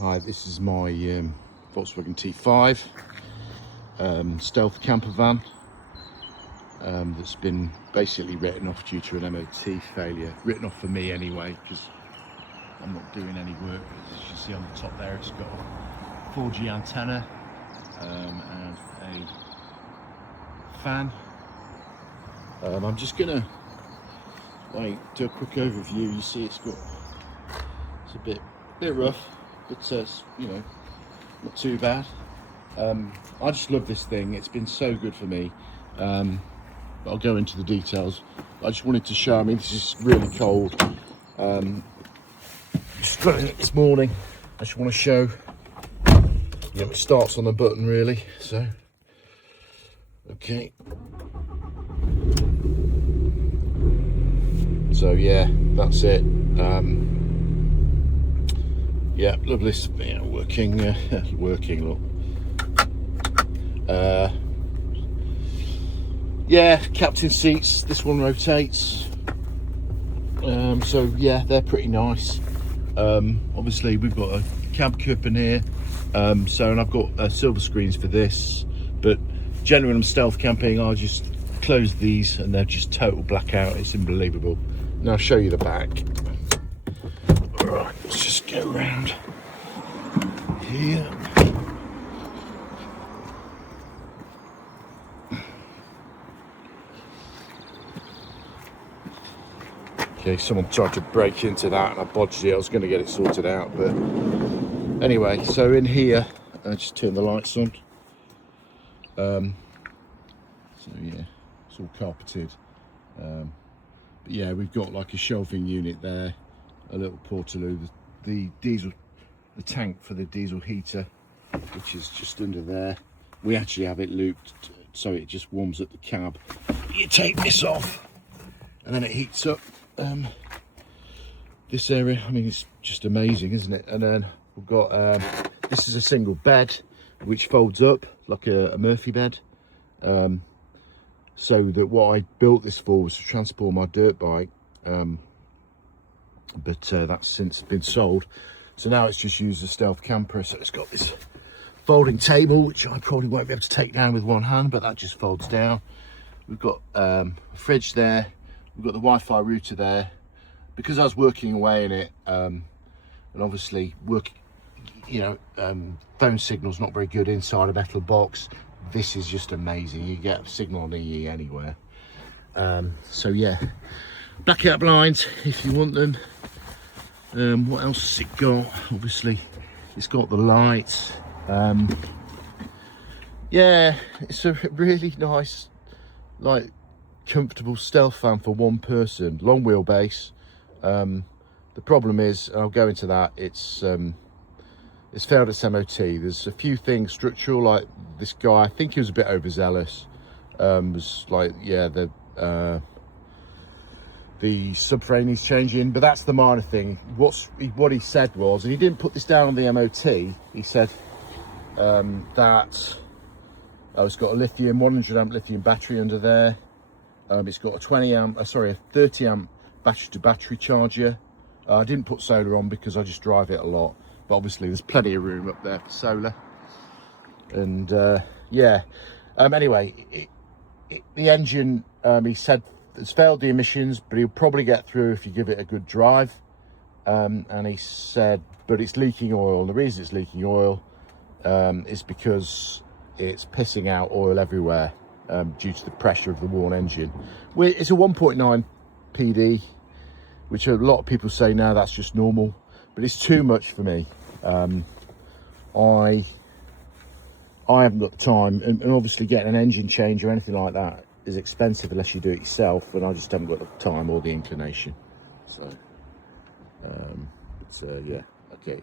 Hi, this is my Volkswagen T5 stealth camper van that's been basically written off due to an MOT failure. Written off for me anyway, because I'm not doing any work. As you can see on the top there, it's got a 4G antenna and a fan. I'm just gonna do a quick overview. You see it's a bit rough, but you know, not too bad. I just love this thing. It's been so good for me. But I'll go into the details. I just wanted to show. I mean, this is really cold. Just got it this morning. I just want to show. You know, it starts on the button really. So, okay. So yeah, that's it. Yeah, lovely. Yeah, working. Look. Yeah, captain seats. This one rotates. So yeah, they're pretty nice. Obviously, we've got a cab cup in here. And I've got silver screens for this. But generally, when I'm stealth camping, I just close these, and they're just total blackout. It's unbelievable. Now I'll show you the back. Right, let's just go around here. Okay, someone tried to break into that and I bodged it. I was going to get it sorted out, but anyway, so in here, I just turn the lights on. So yeah, it's all carpeted. But yeah, we've got like a shelving unit there, a little portaloo, the tank for the diesel heater, which is just under there. We actually have it looped so it just warms up the cab. You take this off and then it heats up this area. I mean, it's just amazing, isn't it? And then we've got this is a single bed which folds up like a Murphy bed, so that what I built this for was to transport my dirt bike, but that's since been sold, so now it's just used as a stealth camper. So it's got this folding table, which I probably won't be able to take down with one hand, but that just folds down. We've got a fridge there, we've got the Wi-Fi router there. Because I was working away in it, and obviously phone signal's not very good inside a metal box. This is just amazing. You get a signal on EE anywhere. So yeah, blackout blinds if you want them. What else has it got? Obviously, it's got the lights. Yeah, it's a really nice, like, comfortable stealth van for one person. Long wheelbase. The problem is, and I'll go into that, it's failed its MOT. There's a few things structural, like this guy, I think he was a bit overzealous. Was like, yeah, the subframe needs changing, but that's the minor thing. What he said was, and he didn't put this down on the MOT, he said that it's got a 100 amp lithium battery under there. It's got a 30 amp battery to battery charger. I didn't put solar on because I just drive it a lot, but obviously there's plenty of room up there for solar. And yeah, anyway, the engine, he said, it's failed the emissions, but he'll probably get through if you give it a good drive. And he said, but it's leaking oil. And the reason it's leaking oil is because it's pissing out oil everywhere due to the pressure of the worn engine. It's a 1.9 PD, which a lot of people say now that's just normal, but it's too much for me. I haven't got the time, and obviously getting an engine change or anything like that is expensive unless you do it yourself, and I just haven't got the time or the inclination. So yeah, okay.